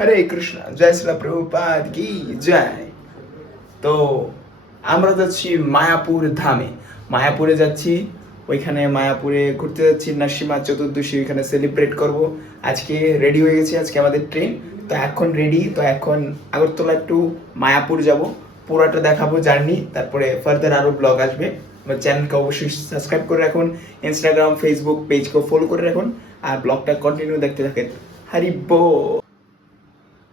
হরে কৃষ্ণ, জয় শ্রীলা প্রভুপাদ কি জয়। তো আমরা যাচ্ছি মায়াপুর ধামে, মায়াপুরে যাচ্ছি। ওইখানে মায়াপুরে ঘুরতে যাচ্ছি, নরসিংহা চতুর্দশী ওইখানে সেলিব্রেট করব। আজকে রেডি হয়ে গেছি, আজকে আমাদের ট্রেন। তো এখন রেডি, তো এখন আগরতলা একটু মায়াপুর যাব, পুরাটা দেখাবো জার্নি। তারপরে ফার্দার আরও ব্লগ আসবে। আমার চ্যানেলকে অবশ্যই সাবস্ক্রাইব করে রাখুন, ইনস্টাগ্রাম ফেসবুক পেজকে ফলো করে রাখুন, আর ব্লগটা কন্টিনিউ দেখতে থাকেন। হরি বল।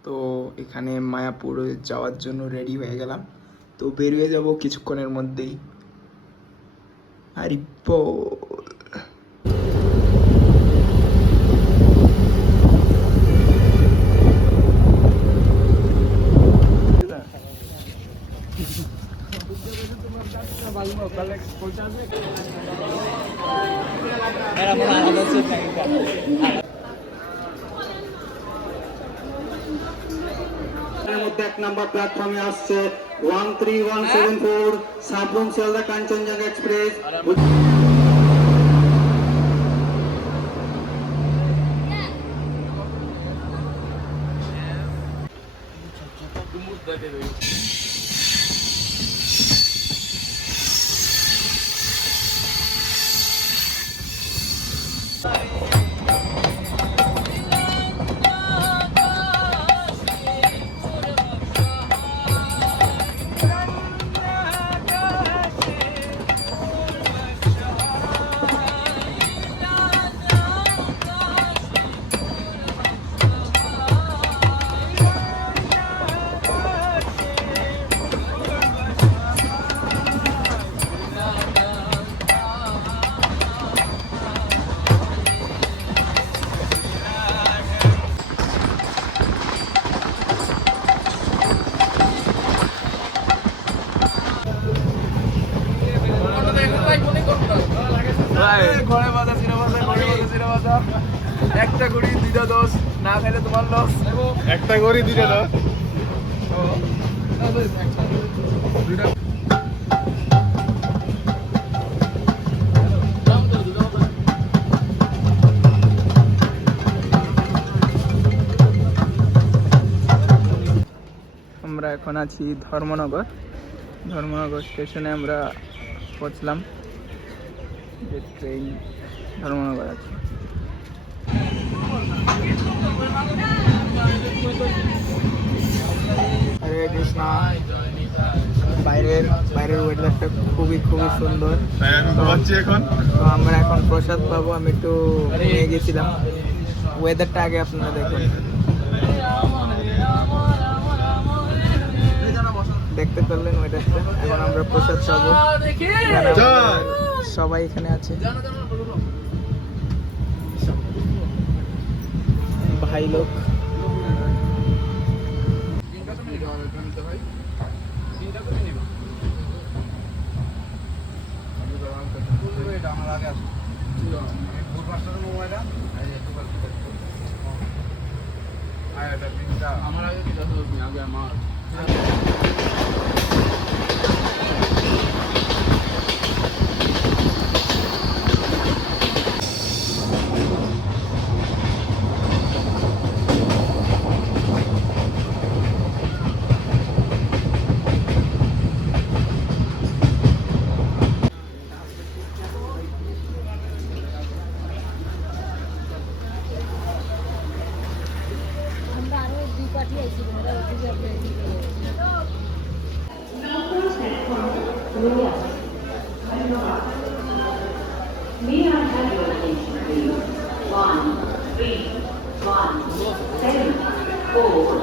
তো এখানে মায়াপুর যাওয়ার জন্য রেডি হয়ে গেলাম, তো বেরিয়ে যাব কিছুক্ষণের মধ্যেই। হরি বল। মধ্যে 1 নম্বর প্ল্যাটফর্মে আসছে 13174 সাবরুম শিয়ালদা কাঞ্চনজঙ্ঘা এক্সপ্রেস। একটা গড়ি দুইটা দোষ, না খাইলে তোমার লস। একটা গড়ি দুইটা দোষ। আমরা এখন আছি ধর্মনগর, ধর্মনগর স্টেশনে আমরা পৌঁছলাম, যে ট্রেন ধর্মনগর আছে। হরে কৃষ্ণ। বাইরের ওয়েদারটা খুবই সুন্দর। এখন তো আমরা এখন প্রসাদ পাবো। আমি একটু নিয়ে গেছিলাম, ওয়েদারটা আগে আপনারা দেখুন, দেখতে পারলেন ওয়েদারটা। এখন আমরা প্রসাদ পাবো, সবাই এখানে আছে। ভাই লোক আমার আগে আমার May I have your attention, please? 13174.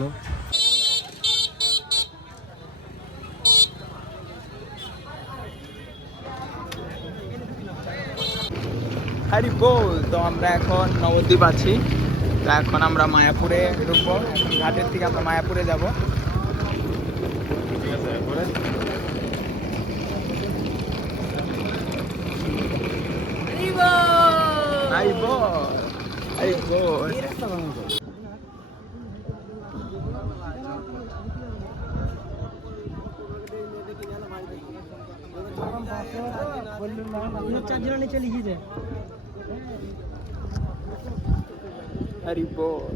লো হরি বল। তো আমরা এখন নবদ্বীপ আছি, তো এখন আমরা মায়াপুরে ঢুকবো, এখন ঘাটের থেকে আমরা মায়াপুরে যাব। ঠিক আছে এরপরে আইবো আইবো আরে বল